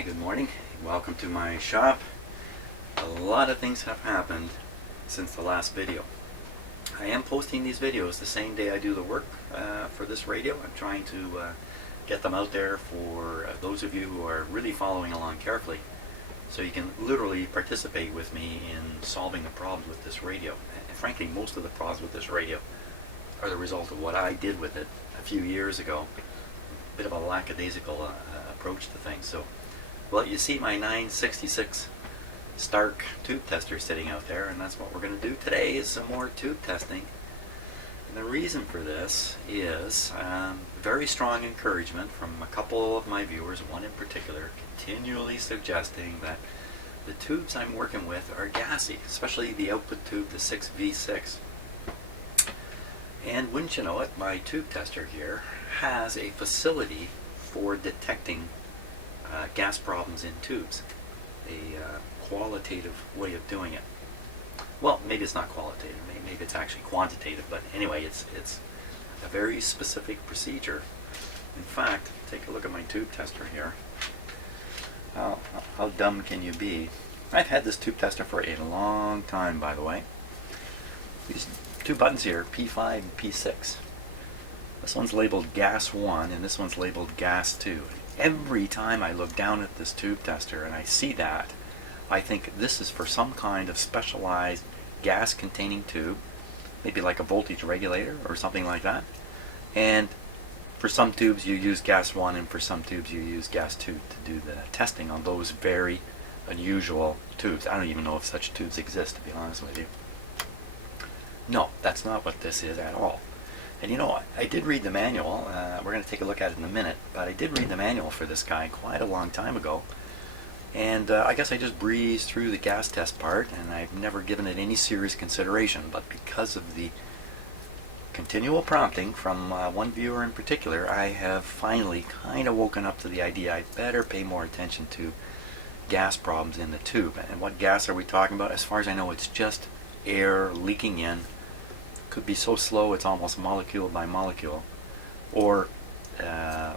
Hi, good morning. Welcome to my shop. A lot of things have happened since the last video. I am posting these videos the same day I do the work for this radio. I'm trying to get them out there for those of you who are really following along carefully, so you can literally participate with me in solving the problems with this radio. And frankly, most of the problems with this radio are the result of what I did with it a few years ago. A bit of a lackadaisical approach to things. So, well, you see my 966 Stark tube tester sitting out there, and that's what we're going to do today, is some more tube testing. And the reason for this is very strong encouragement from a couple of my viewers, one in particular, continually suggesting that the tubes I'm working with are gassy, especially the output tube, the 6V6. And wouldn't you know it, my tube tester here has a facility for detecting gas problems in tubes. A qualitative way of doing it. Well, maybe it's not qualitative, maybe it's actually quantitative, but anyway, it's a very specific procedure. In fact, take a look at my tube tester here. How dumb can you be? I've had this tube tester for a long time, by the way. These two buttons here, P5 and P6. This one's labeled gas 1 and this one's labeled gas 2. Every time I look down at this tube tester and I see that, I think this is for some kind of specialized gas containing tube, maybe like a voltage regulator or something like that. And for some tubes you use gas 1 and for some tubes you use gas 2 to do the testing on those very unusual tubes. I don't even know if such tubes exist, to be honest with you. No, that's not what this is at all. And you know, I did read the manual. We're going to take a look at it in a minute, but I did read the manual for this guy quite a long time ago. And I guess I just breezed through the gas test part, and I've never given it any serious consideration. But because of the continual prompting from one viewer in particular, I have finally kind of woken up to the idea I better pay more attention to gas problems in the tube. And what gas are we talking about? As far as I know, it's just air leaking in. Could be so slow it's almost molecule by molecule, or I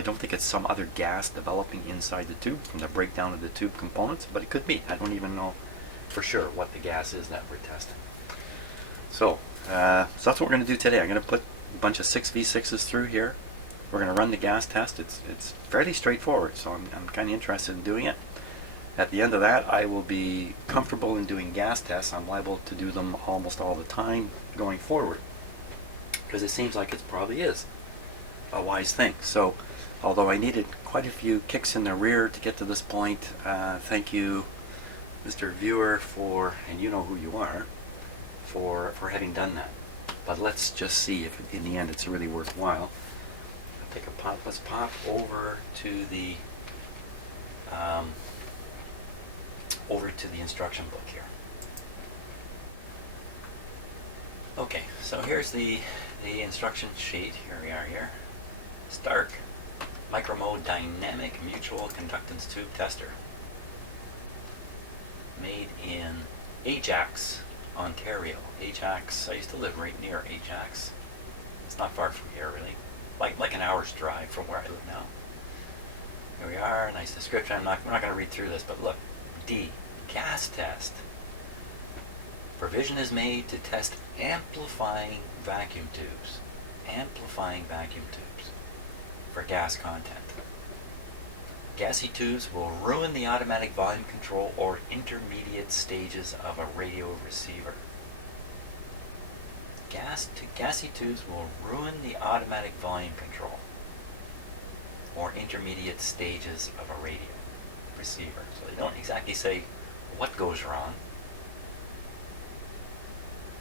don't think it's some other gas developing inside the tube from the breakdown of the tube components, but it could be. I don't even know for sure what the gas is that we're testing. So that's what we're going to do today. I'm going to put a bunch of 6V6s through here. We're going to run the gas test. It's fairly straightforward, so I'm kind of interested in doing it. At the end of that, I will be comfortable in doing gas tests. I'm liable to do them almost all the time going forward, because it seems like it probably is a wise thing. So, although I needed quite a few kicks in the rear to get to this point, thank you, Mr. Viewer, and you know who you are, for having done that. But let's just see if in the end it's really worthwhile. I'll take a pop. Let's pop over to the instruction book here. Okay, so here's the instruction sheet. Here we are here. Stark Micromode Dynamic Mutual Conductance Tube Tester. Made in Ajax, Ontario. Ajax, I used to live right near Ajax. It's not far from here, really. Like an hour's drive from where I live now. Here we are, nice description. We're not going to read through this, but look. D. Gas test. Provision is made to test amplifying vacuum tubes. Amplifying vacuum tubes for gas content. Gassy tubes will ruin the automatic volume control or intermediate stages of a radio receiver. Gassy tubes will ruin the automatic volume control or intermediate stages of a radio receiver. So they don't exactly say what goes wrong.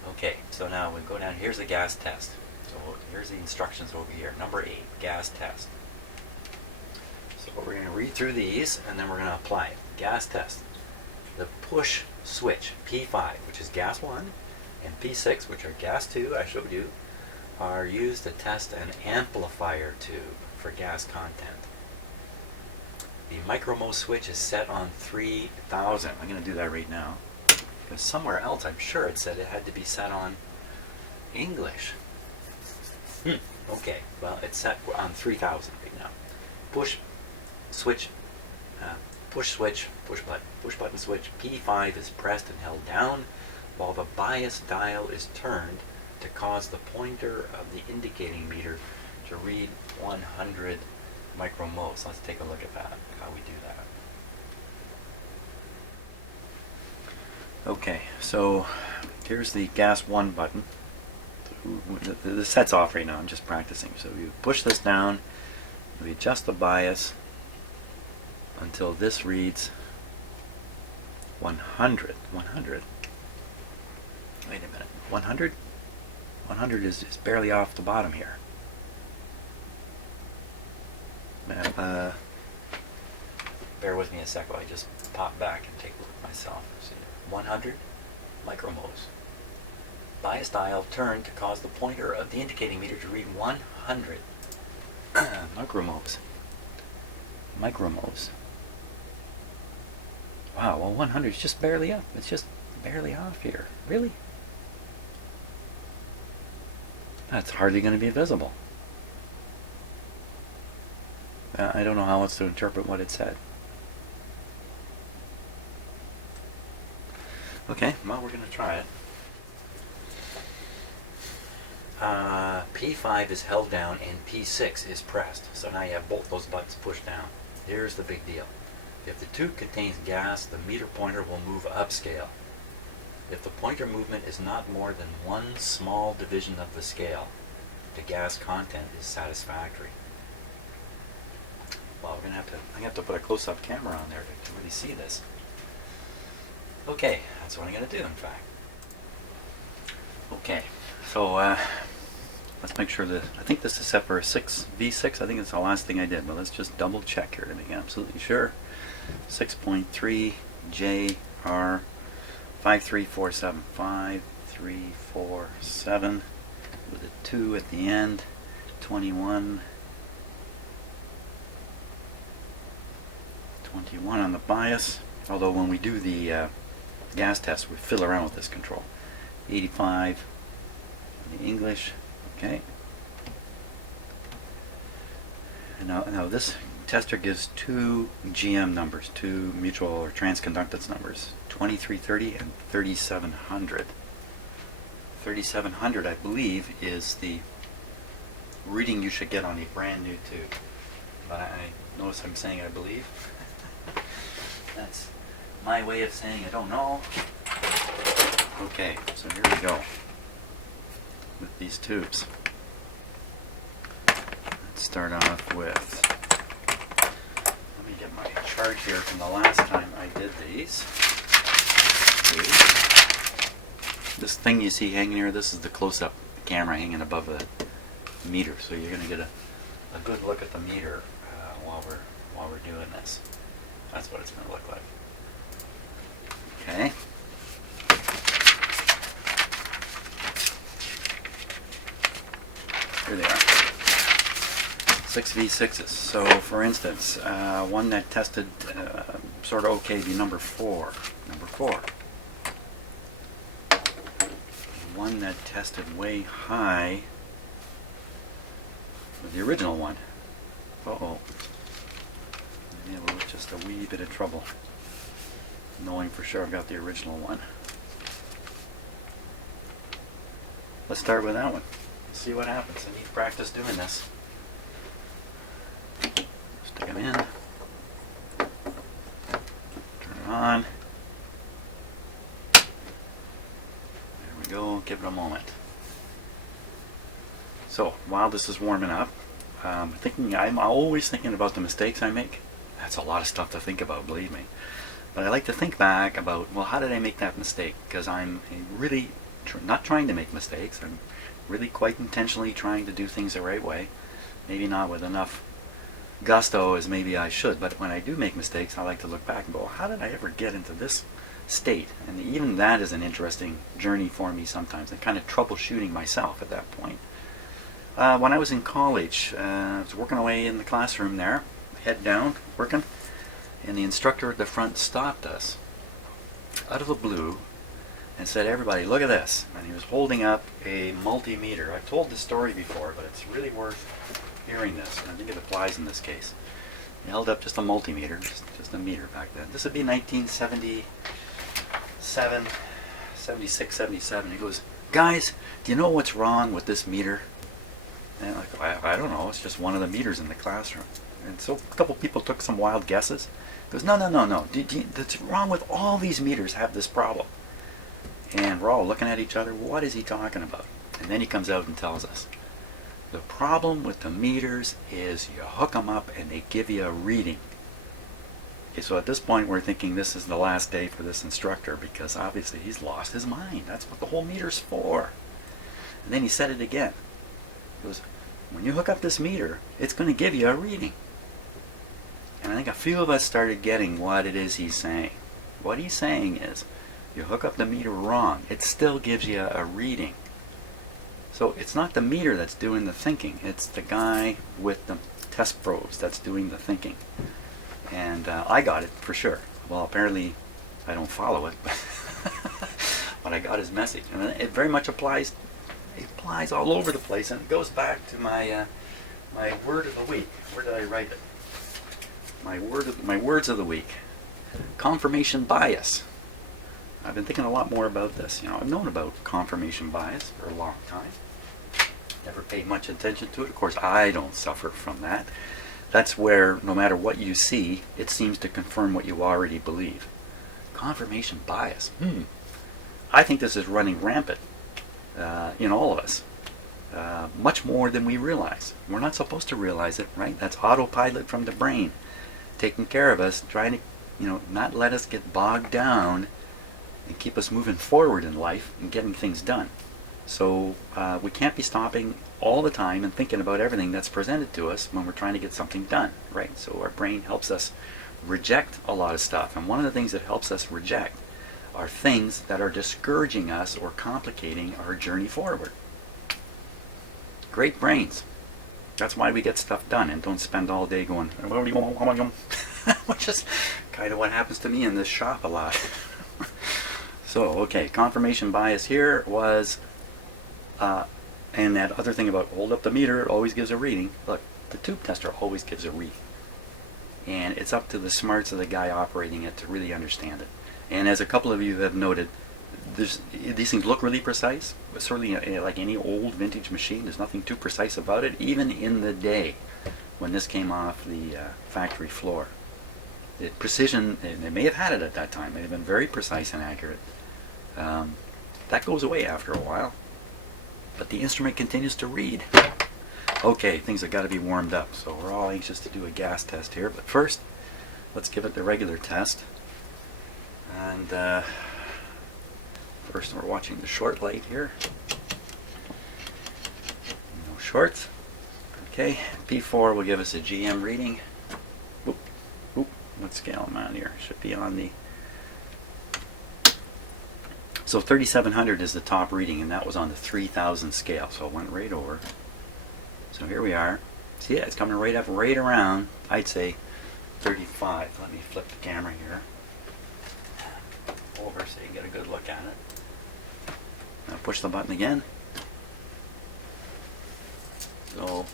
Okay, so now we go down. Here's the gas test. So here's the instructions over here. Number 8, gas test. So we're going to read through these and then we're going to apply it. Gas test. The push switch P5, which is gas 1, and P6, which are gas 2, I showed you, are used to test an amplifier tube for gas content. The micromode switch is set on 3000. I'm going to do that right now, because somewhere else I'm sure it said it had to be set on English. Okay, well, it's set on 3000 right now. Push switch, push button switch P5 is pressed and held down while the bias dial is turned to cause the pointer of the indicating meter to read 100 micromoles. Let's take a look at that, how we do that. Okay, so here's the gas 1 button. The set's off right now, I'm just practicing. So you push this down, we adjust the bias until this reads 100. 100. Wait a minute. 100? 100 is barely off the bottom here. Bear with me a sec while I just pop back and take a look at myself. See, 100 micromoles. Bias dial turned to cause the pointer of the indicating meter to read 100 micromoles. Micromoles. Wow, well 100 is just barely up. It's just barely off here. Really? That's hardly going to be visible. I don't know how else to interpret what it said. Okay, well we're going to try it. P5 is held down and P6 is pressed. So now you have both those buttons pushed down. Here's the big deal. If the tube contains gas, the meter pointer will move upscale. If the pointer movement is not more than one small division of the scale, the gas content is satisfactory. Well, I'm gonna have to put a close-up camera on there to really see this. Okay, that's what I'm gonna do, in fact. Okay, so let's make sure that I think this is set for 6V6. I think it's the last thing I did, but let's just double check here to make absolutely sure. 6.3 JR 53475 5347 with a 2 at the end. 21 on the bias, although when we do the gas test we fiddle around with this control. 85 in the English. Okay, and now this tester gives two GM numbers, two mutual or transconductance numbers, 2330 and 3700. 3700, I believe, is the reading you should get on a brand new tube. But I notice I'm saying I believe. That's my way of saying I don't know. Okay, so here we go with these tubes. Let's start off with, let me get my chart here from the last time I did these. This thing you see hanging here, this is the close-up camera hanging above the meter, so you're going to get a good look at the meter while we're doing this. That's what it's going to look like. Okay. Here they are. 6V6s. So, for instance, one that tested sort of okay, the number 4. Number 4. One that tested way high with the original one. Uh-oh. Maybe we're just a wee bit of trouble knowing for sure I've got the original one. Let's start with that one. See what happens. I need practice doing this. Stick them in. Turn it on. There we go. Give it a moment. So while this is warming up, I'm always thinking about the mistakes I make. That's a lot of stuff to think about, believe me. But I like to think back about, well, how did I make that mistake? Because I'm really not trying to make mistakes. I'm really quite intentionally trying to do things the right way. Maybe not with enough gusto as maybe I should, but when I do make mistakes, I like to look back and go, well, how did I ever get into this state? And even that is an interesting journey for me sometimes, and kind of troubleshooting myself at that point. When I was in college, I was working away in the classroom there, head down, working, and the instructor at the front stopped us out of the blue and said, everybody, look at this. And he was holding up a multimeter. I've told this story before, but it's really worth hearing this, and I think it applies in this case. He held up just a multimeter, just a meter back then. This would be 1977, 76, 77. He goes, guys, do you know what's wrong with this meter? And I'm like, I don't know, it's just one of the meters in the classroom. And so a couple people took some wild guesses. He goes, no. That's wrong with all these meters have this problem. And we're all looking at each other, what is he talking about? And then he comes out and tells us, the problem with the meters is you hook them up and they give you a reading. Okay, so at this point we're thinking this is the last day for this instructor because obviously he's lost his mind. That's what the whole meter's for. And then he said it again. He goes, when you hook up this meter, it's going to give you a reading. And I think a few of us started getting what it is he's saying. What he's saying is, you hook up the meter wrong, it still gives you a reading. So it's not the meter that's doing the thinking, it's the guy with the test probes that's doing the thinking. And I got it for sure. Well, apparently I don't follow it, but I got his message. And it very much applies all over the place, and it goes back to my word of the week. Where did I write it? My words of the week. Confirmation bias. I've been thinking a lot more about this. You know, I've known about confirmation bias for a long time. Never paid much attention to it. Of course, I don't suffer from that. That's where no matter what you see, it seems to confirm what you already believe. Confirmation bias. I think this is running rampant in all of us. Much more than we realize. We're not supposed to realize it, right? That's autopilot from the brain taking care of us, trying to, not let us get bogged down and keep us moving forward in life and getting things done. So we can't be stopping all the time and thinking about everything that's presented to us when we're trying to get something done, right? So our brain helps us reject a lot of stuff. And one of the things that helps us reject are things that are discouraging us or complicating our journey forward. Great brains. That's why we get stuff done and don't spend all day going, which is kind of what happens to me in this shop a lot. So, okay, confirmation bias here was, and that other thing about hold up the meter, it always gives a reading. Look, the tube tester always gives a reading. And it's up to the smarts of the guy operating it to really understand it. And as a couple of you have noted, these things look really precise, but certainly like any old vintage machine, there's nothing too precise about it, even in the day when this came off the factory floor. The precision, and they may have had it at that time, may have been very precise and accurate. That goes away after a while, but the instrument continues to read. Okay, things have got to be warmed up, so we're all anxious to do a gas test here, but first, let's give it the regular test. And first we're watching the short light here. No shorts. Okay, P4 will give us a GM reading. What scale am I on here? Should be on the... So 3700 is the top reading, and that was on the 3000 scale, so it went right over. So here we are. See, it's coming right up, right around, I'd say 35. Let me flip the camera here over so you can get a good look at it. Now push the button again. So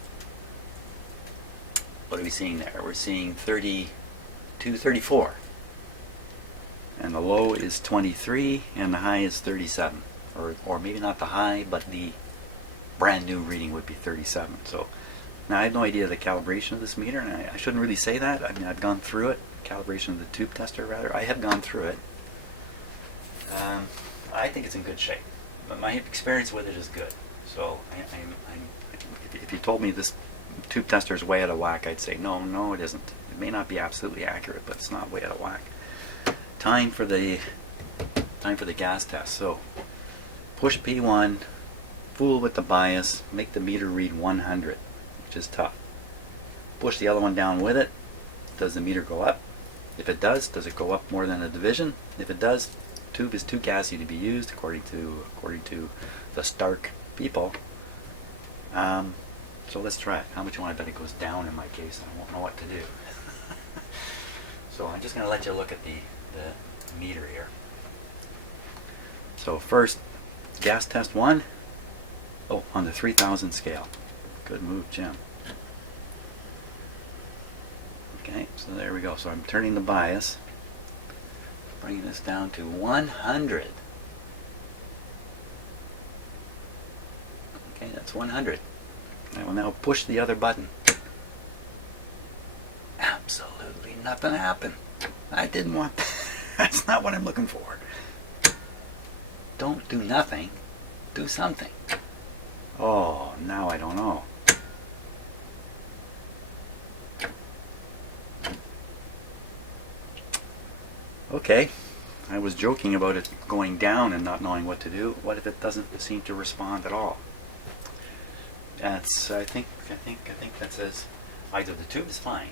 what are we seeing there? We're seeing 32, 34. And the low is 23 and the high is 37. Or maybe not the high, but the brand new reading would be 37. So now I have no idea the calibration of this meter, and I shouldn't really say that. I mean, I've gone through it. Calibration of the tube tester, rather. I have gone through it. I think it's in good shape. But my experience with it is good. So if you told me this tube tester is way out of whack, I'd say no, it isn't. It may not be absolutely accurate, but it's not way out of whack. Time for the gas test. So push P1, fool with the bias, make the meter read 100, which is tough. Push the other one down with it. Does the meter go up? If it does it go up more than a division? If it does, tube is too gassy to be used, according to the Stark people. So let's try it. How much you want to bet it goes down in my case? I won't know what to do. So I'm just going to let you look at the meter here. So first, gas test 1. Oh, on the 3000 scale. Good move, Jim. Okay. So there we go. So I'm turning the bias, bringing this down to 100. Okay, that's 100. I will now push the other button. Absolutely nothing happened. I didn't want that. That's not what I'm looking for. Don't do nothing. Do something. Oh, now I don't know. Okay, I was joking about it going down and not knowing what to do. What if it doesn't seem to respond at all? That's, I think that says either the tube is fine.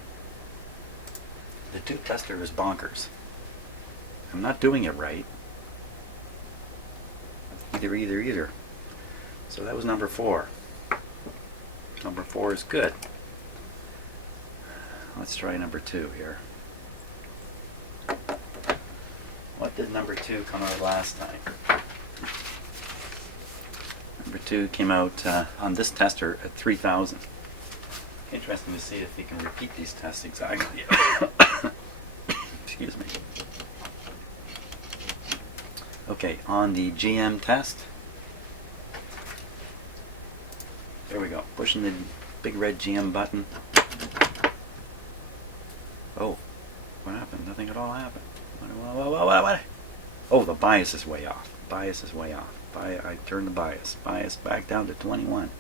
The tube tester is bonkers. I'm not doing it right. Either. So that was number 4. Number 4 is good. Let's try number 2 here. What did number 2 come out last time? Number 2 came out on this tester at 3,000. Interesting to see if you can repeat these tests exactly. Excuse me. Okay, on the GM test, there we go. Pushing the big red GM button. Oh, what happened? Nothing at all happened. What? Oh, the bias is way off. Bias is way off. I turned the bias. Bias back down to 21.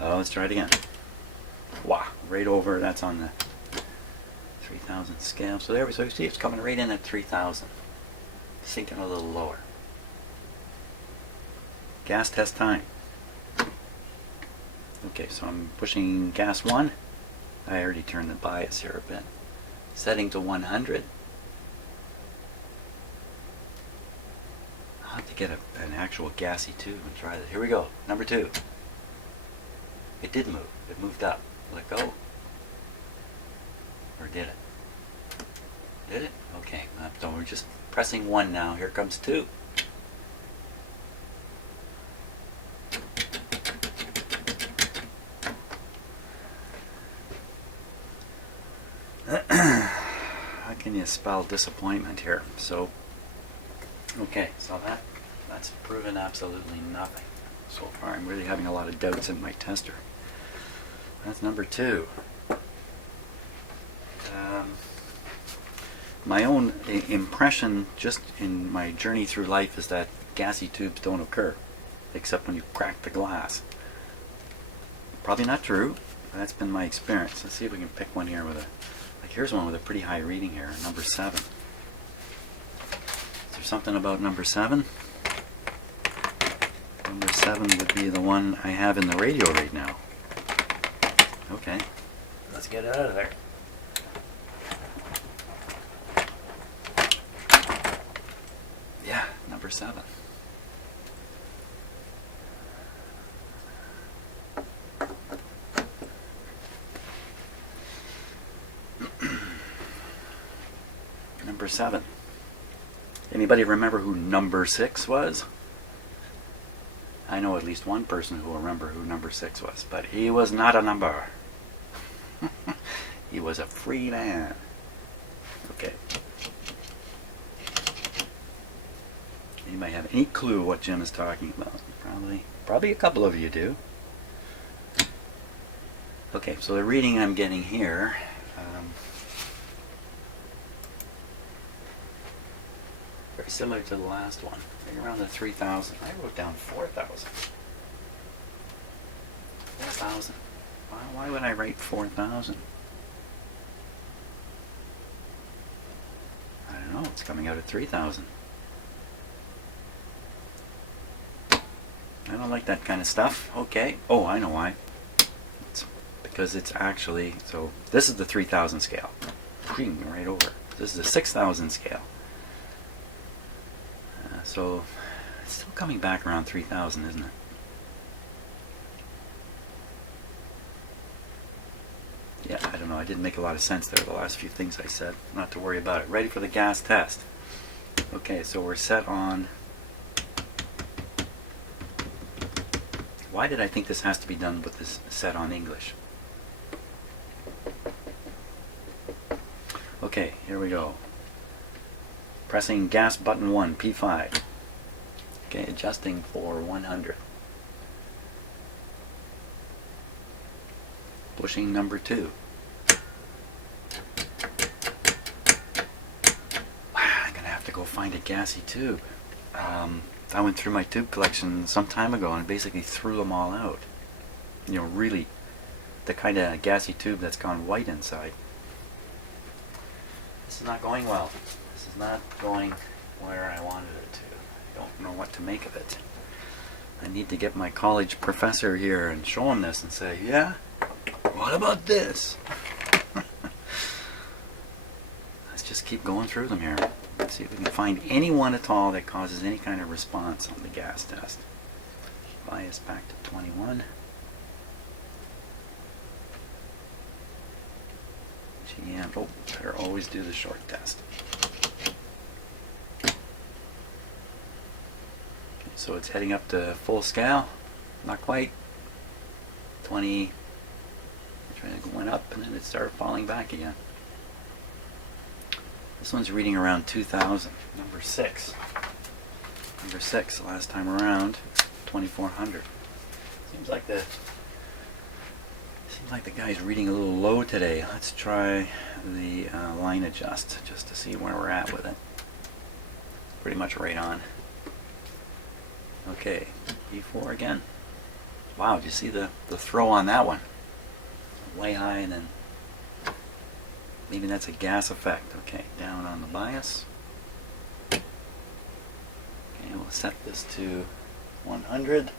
Oh, let's try it again. Wow, right over. That's on the 3,000 scale. So there we go. So you see it's coming right in at 3,000. Sinking a little lower. Gas test time. Okay, so I'm pushing gas 1. I already turned the bias here a bit. Setting to 100. I'll have to get an actual gassy tube and try that. Here we go. Number 2. It did move. It moved up. Let go. Or did it? Did it? Okay. So we're just pressing 1 now. Here comes 2. How can you spell disappointment here? So, okay, so that's proven absolutely nothing so far. I'm really having a lot of doubts in my tester. That's number 2. My own impression just in my journey through life is that gassy tubes don't occur, except when you crack the glass. Probably not true, but that's been my experience. Let's see if we can pick one here with a, like here's one with a pretty high reading here, number 7. Is there something about number 7? Number 7 would be the one I have in the radio right now. Okay, let's get it out of there. Yeah, number 7. Number 7. Anybody remember who number 6 was? I know at least one person who will remember who number 6 was, but he was not a number. He was a free man. Okay. Anybody have any clue what Jim is talking about? Probably a couple of you do. Okay, so the reading I'm getting here, very similar to the last one, right around the 3,000. I wrote down 4,000. 4,000. Why would I write 4,000? I don't know. It's coming out at 3,000. I don't like that kind of stuff. Okay. Oh, I know why. It's because it's actually, so this is the 3,000 scale. Right over. This is a 6,000 scale. So it's still coming back around 3,000, isn't it? Yeah, I don't know. I didn't make a lot of sense there, the last few things I said. Not to worry about it. Ready for the gas test. Okay, so we're set on... Why did I think this has to be done with this set on English? Okay, here we go. Pressing gas button 1, P5. Okay, adjusting for 100. Pushing number 2. I'm gonna have to go find a gassy tube. I went through my tube collection some time ago and basically threw them all out. You know, really, the kind of gassy tube that's gone white inside. This is not going well. This is not going where I wanted it to. I don't know what to make of it. I need to get my college professor here and show him this and say, yeah, what about this? Let's just keep going through them here. Let's see if we can find any one at all that causes any kind of response on the gas test. Bias back to 21. GM, oh, better always do the short test. Okay, so it's heading up to full scale. Not quite. 20. It went up and then it started falling back again. This one's reading around 2000. Number 6. Number 6 the last time around, 2400. Seems like the guy's reading a little low today. Let's try the line adjust just to see where we're at with it. Pretty much right on. Okay, E4 again. Wow, did you see the throw on that one? Way high and then maybe that's a gas effect. Okay, down on the bias. Okay, we'll set this to 100.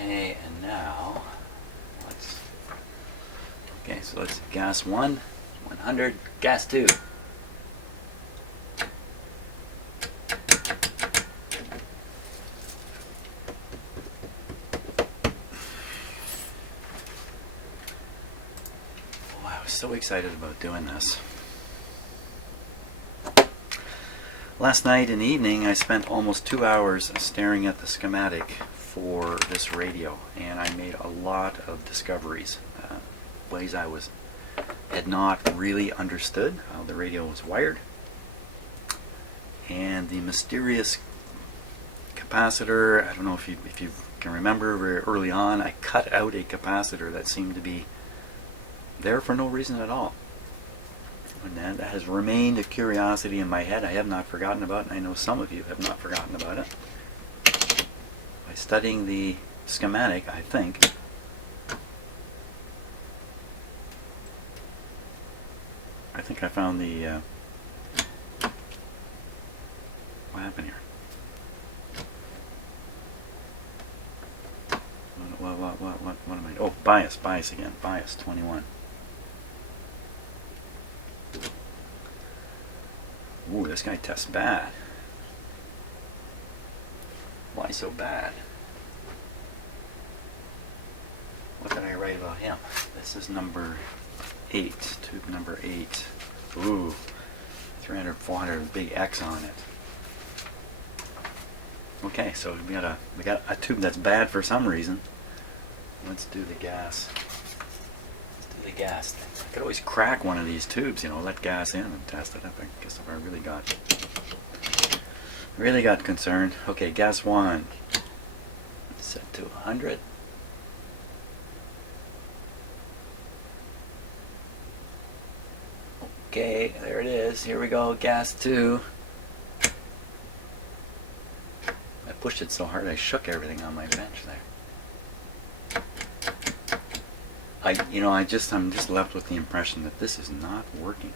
Okay, and now so let's gas 1, 100, gas 2. So excited about doing this. Last night in the evening I spent almost 2 hours staring at the schematic for this radio, and I made a lot of discoveries, ways I had not really understood how the radio was wired, and the mysterious capacitor. I don't know if you can remember, very early on I cut out a capacitor that seemed to be there for no reason at all. And that has remained a curiosity in my head. I have not forgotten about it, and I know some of you have not forgotten about it. By studying the schematic, I think I found the what happened here? What am I? Oh, bias again. Bias 21. Ooh, this guy tests bad. Why so bad? What did I write about him? This is number 8, tube number 8. Ooh, 300, 400, big X on it. Okay, so we got a tube that's bad for some reason. Let's do the gas. Let's do the gas thing. I could always crack one of these tubes, you know, let gas in and test it up. I guess if I really got concerned. Okay, gas 1. Set to 100. Okay, there it is. Here we go, gas 2. I pushed it so hard I shook everything on my bench there. I'm just left with the impression that this is not working.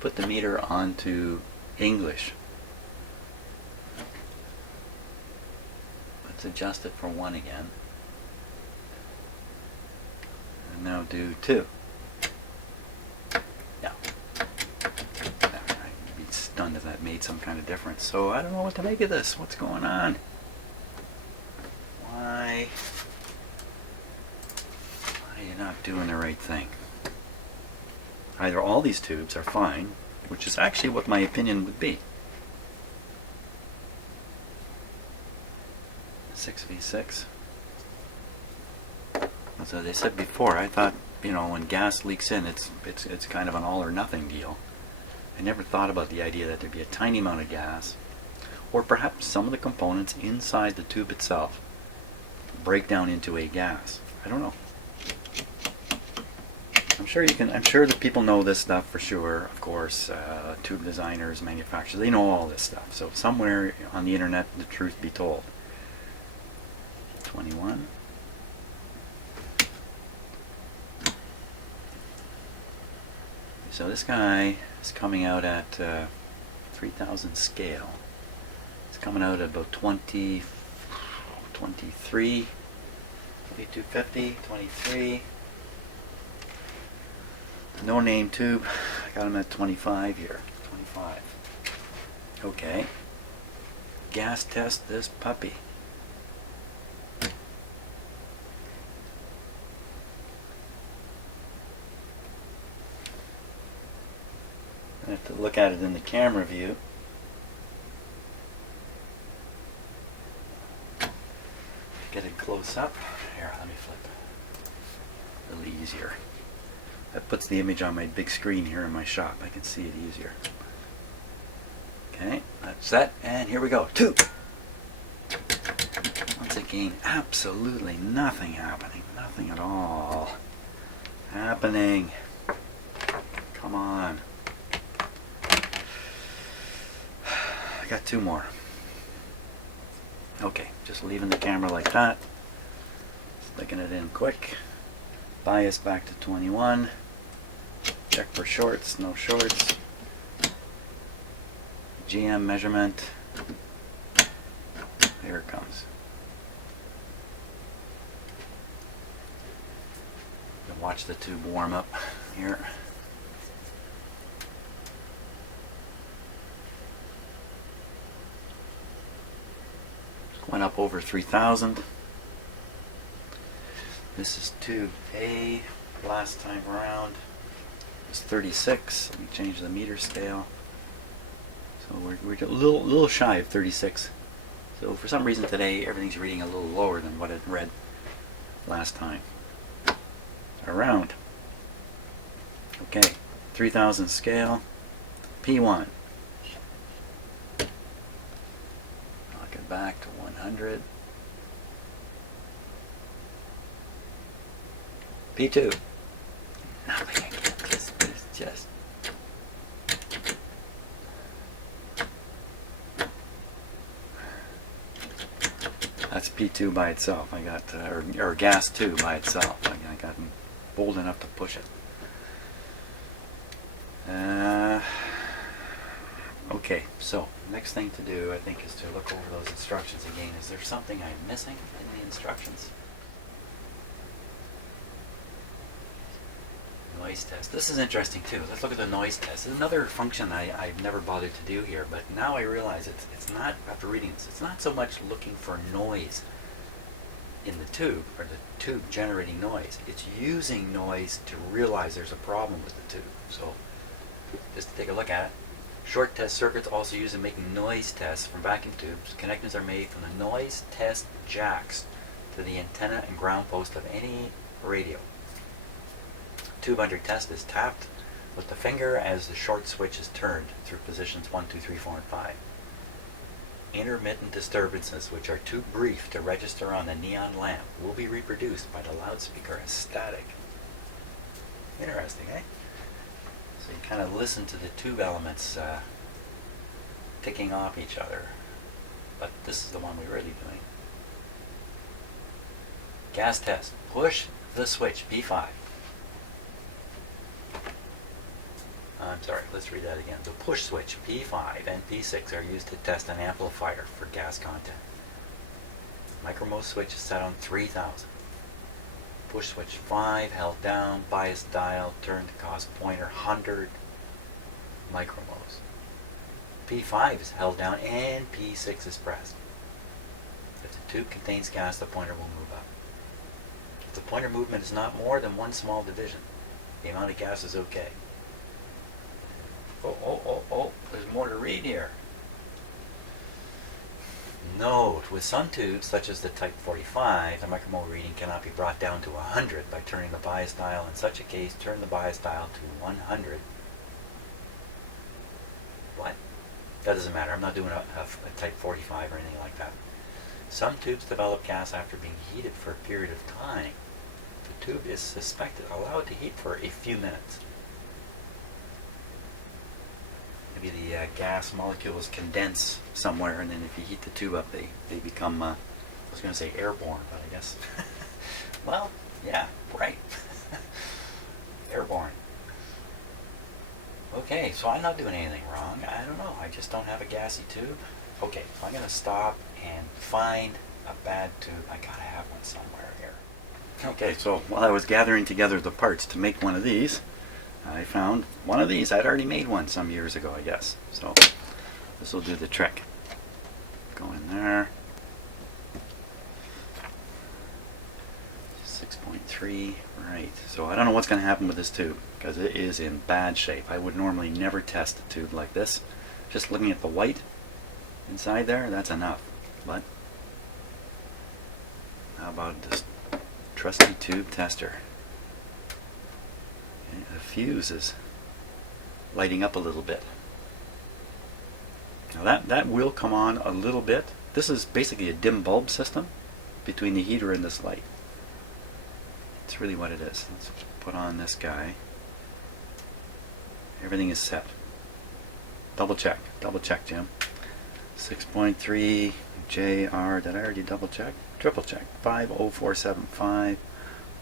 Put the meter onto English. Let's adjust it for 1 again. And now do 2. Yeah. I'd be stunned if that made some kind of difference. So I don't know what to make of this. What's going on? Why are you not doing the right thing? Either all these tubes are fine, which is actually what my opinion would be. 6v6. So they said before, I thought, you know, when gas leaks in, it's kind of an all or nothing deal. I never thought about the idea that there'd be a tiny amount of gas, or perhaps some of the components inside the tube itself break down into a gas. I don't know. I'm sure that people know this stuff for sure. Of course, tube designers, manufacturers, they know all this stuff. So somewhere on the internet, the truth be told. 21. So this guy is coming out at 3000 scale. It's coming out at about 23, 2250, 23. No name tube. I got him at 25 here. 25. Okay. Gas test this puppy. I have to look at it in the camera view. Get it close up. Here, let me flip. A little easier. That puts the image on my big screen here in my shop. I can see it easier. Okay, that's set, and here we go. 2. Once again, absolutely nothing happening. Nothing at all happening. Come on. I got 2 more. Okay, just leaving the camera like that. Sticking it in quick. Bias back to 21. Check for shorts, no shorts. GM measurement. Here it comes. Watch the tube warm up here. Went up over 3000. This is tube A. Last time around it was 36. Let me change the meter scale. So we're a little shy of 36. So for some reason today everything's reading a little lower than what it read last time around. Okay, 3000 scale. P1. Knock it back to 100. P2. Nothing again. This is just. That's P2 by itself. I got, or gas 2 by itself. I got bold enough to push it. Okay, so next thing to do, I think, is to look over those instructions again. Is there something I'm missing in the instructions? Noise test. This is interesting too. Let's look at the noise test. It's another function I've never bothered to do here, but now I realize it's not, after reading this, it's not so much looking for noise in the tube, or the tube generating noise. It's using noise to realize there's a problem with the tube. So, just to take a look at it. Short test circuits also used in making noise tests from vacuum tubes. Connections are made from the noise test jacks to the antenna and ground post of any radio. Tube under test is tapped with the finger as the short switch is turned through positions 1, 2, 3, 4, and 5. Intermittent disturbances, which are too brief to register on the neon lamp, will be reproduced by the loudspeaker as static. Interesting, eh? So you kind of listen to the tube elements ticking off each other. But this is the one we're really doing. Gas test. Push the switch, P5. I'm sorry, let's read that again. The push switch P5 and P6 are used to test an amplifier for gas content. Micromode switch is set on 3000. Push switch 5 held down, bias dial turned to cause pointer 100 micromoles. P5 is held down and P6 is pressed. If the tube contains gas, the pointer will move up. If the pointer movement is not more than one small division, the amount of gas is okay. Oh, there's more to read here. Note, with some tubes, such as the Type 45, the micromole reading cannot be brought down to 100 by turning the bias dial. In such a case, turn the bias dial to 100. What? That doesn't matter. I'm not doing a Type 45 or anything like that. Some tubes develop gas after being heated for a period of time. If the tube is suspected, allow it to heat for a few minutes. Maybe the gas molecules condense somewhere, and then if you heat the tube up, they become, I was going to say airborne, but I guess, well, yeah, right. Airborne. Okay, so I'm not doing anything wrong. I don't know. I just don't have a gassy tube. Okay, so I'm going to stop and find a bad tube. I got to have one somewhere here. Okay, so while I was gathering together the parts to make one of these, I found one of these. I'd already made one some years ago, I guess. So this will do the trick. Go in there. 6.3. Right. So I don't know what's going to happen with this tube because it is in bad shape. I would normally never test a tube like this. Just looking at the white inside there, that's enough. But how about this trusty tube tester? The fuse is lighting up a little bit. Now that will come on a little bit. This is basically a dim bulb system between the heater and this light. That's really what it is. Let's put on this guy. Everything is set. Double check, Jim. 6.3 JR, did I already double check? Triple check. 50475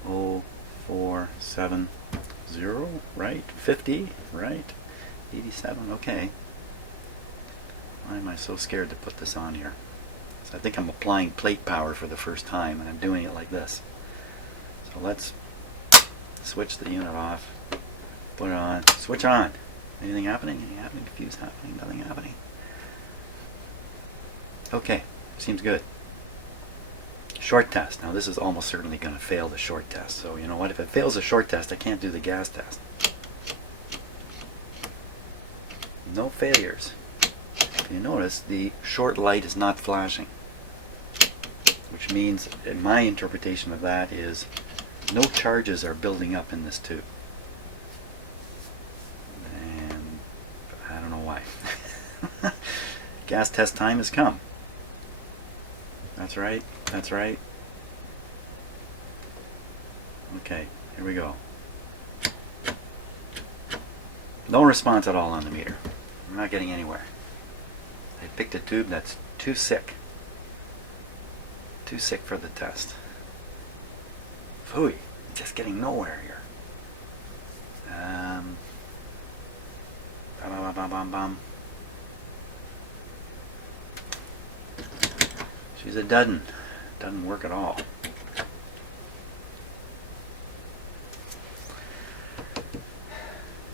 0470, right? 50, right? 87, okay. Why am I so scared to put this on here? So I think I'm applying plate power for the first time, and I'm doing it like this. So let's switch the unit off, put it on, switch on. Anything happening? Anything happening? Fuse happening? Nothing happening. Okay, seems good. Short test. Now this is almost certainly going to fail the short test. So you know what? If it fails the short test, I can't do the gas test. No failures. If you notice, the short light is not flashing, which means, in my interpretation of that, is no charges are building up in this tube. And I don't know why. Gas test time has come. That's right. That's right. Okay, here we go. No response at all on the meter. I'm not getting anywhere. I picked a tube that's too sick. Too sick for the test. Phooey, just getting nowhere here. She's a dudden. Doesn't work at all.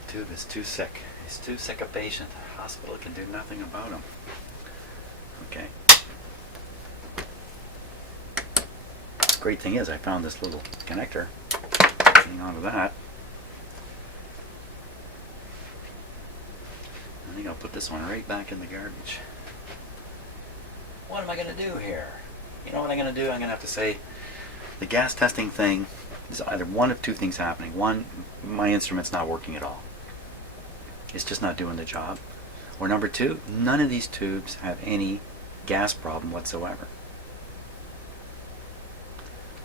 Tube is too sick. He's too sick a patient. The hospital can do nothing about him. Okay. Great thing is I found this little connector. Hang on to that. I think I'll put this one right back in the garbage. What am I going to do here? You know what I'm going to do? I'm going to have to say the gas testing thing is either one of two things happening. One, my instrument's not working at all. It's just not doing the job. Or number two, none of these tubes have any gas problem whatsoever.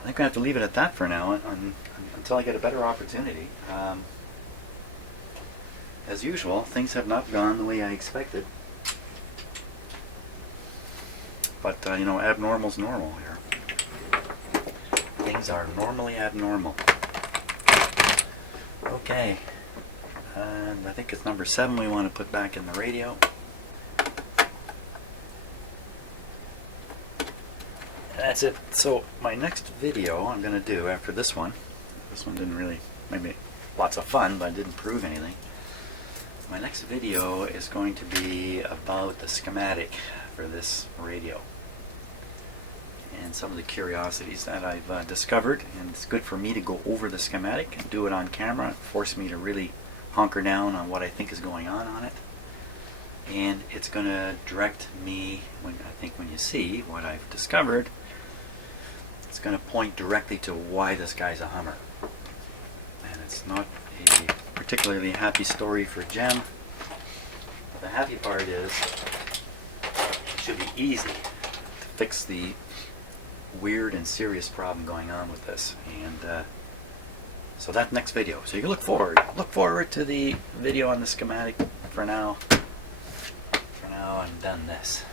I think I have to leave it at that for now until I get a better opportunity. As usual, things have not gone the way I expected. But, you know, abnormal's normal here. Things are normally abnormal. Okay. And I think it's number 7 we want to put back in the radio. That's it. So my next video I'm going to do after this one didn't really, maybe lots of fun, but it didn't prove anything. My next video is going to be about the schematic for this radio and some of the curiosities that I've discovered, and it's good for me to go over the schematic and do it on camera. It forced me to really hunker down on what I think is going on it. And it's going to direct me, when you see what I've discovered, it's going to point directly to why this guy's a Hummer. And it's not a particularly happy story for Jem. The happy part is it should be easy to fix the weird and serious problem going on with this. And so that's next video. So you can look forward to the video on the schematic. For now, I'm done this.